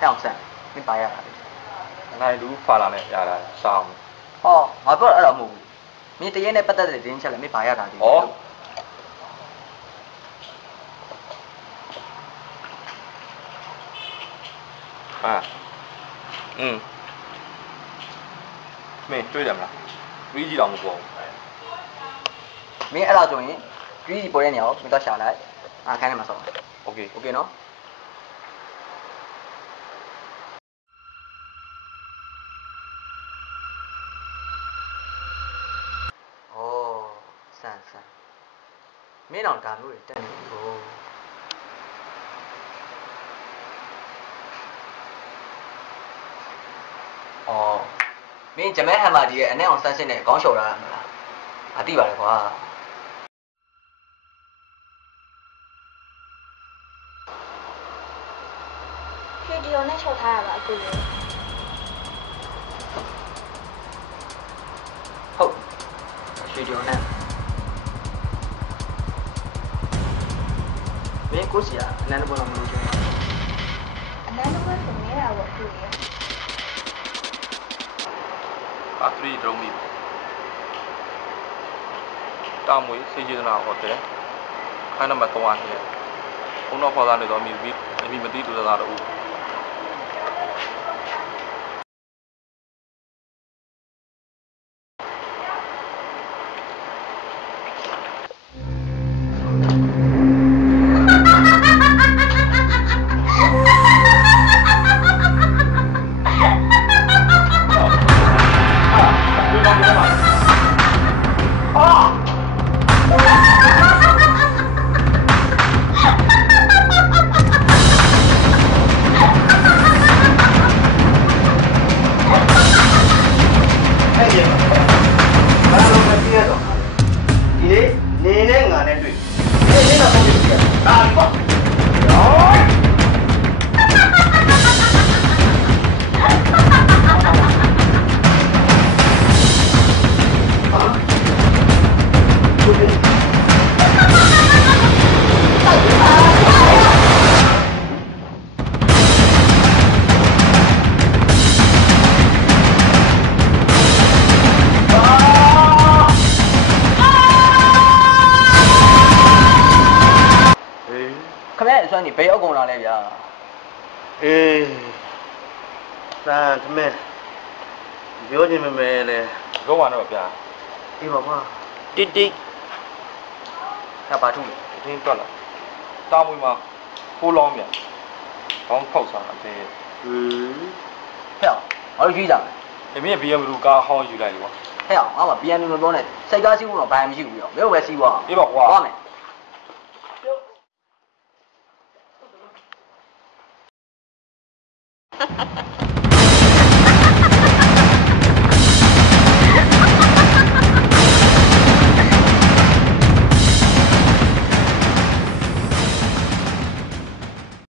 太阳伞，没白呀？那路发了呢，伢啦，上。哦，我不知道么？你这烟呢不得的点起来没白呀？他的。哦。啊。没对的嘛？飞机上不？没挨到中音，飞机不然鸟没到下来，啊，看你们说。OK 喏。哦，散，没让干路的等你哦。哦，没这边还嘛的，那样三线的刚修了，啊，对吧的话。ရွှေဒီယိုနဲ့ချုပ်ထားရပါအခုလေဟုတ်ရွှေဒီယိုနဲ့မင်းကိုစီကအနန္တဘုံတော်မလို့ချင်းအနန္တဘွဲဆိုနေတာပေါ့အခုလေအသရီဒရုံမီတာမွေစေချေနာဟိုတယ်ခိုင်းနံပါတ်3နဲ့ဘုံတော်ခေါ်သားနေတော့မိမတိတူတာတော့你不要跟我来ဗျာအေးသာသမက်ပြောချင်မမဲလေပြောပါတော့ဗျာအေးပါကွာတိတိငါပါထုအတင်းတွက်လာတာမွေမှာဖိုးလောင်းဗျာခေါင်းဖောက်စားတယ်ဟဲ့ငါတို့ရွှေးကြမယ်အမေက BMW ကားဟောင်းယူလိုက်လေကွာဟဲ့ငါမှ BMW မပြောနဲ့စိတ်ကားစီးဖို့တော့ဘာမှမရှိဘူးရောမင်းတို့ပဲစီးသွားအေးပါကွာသွားမယ်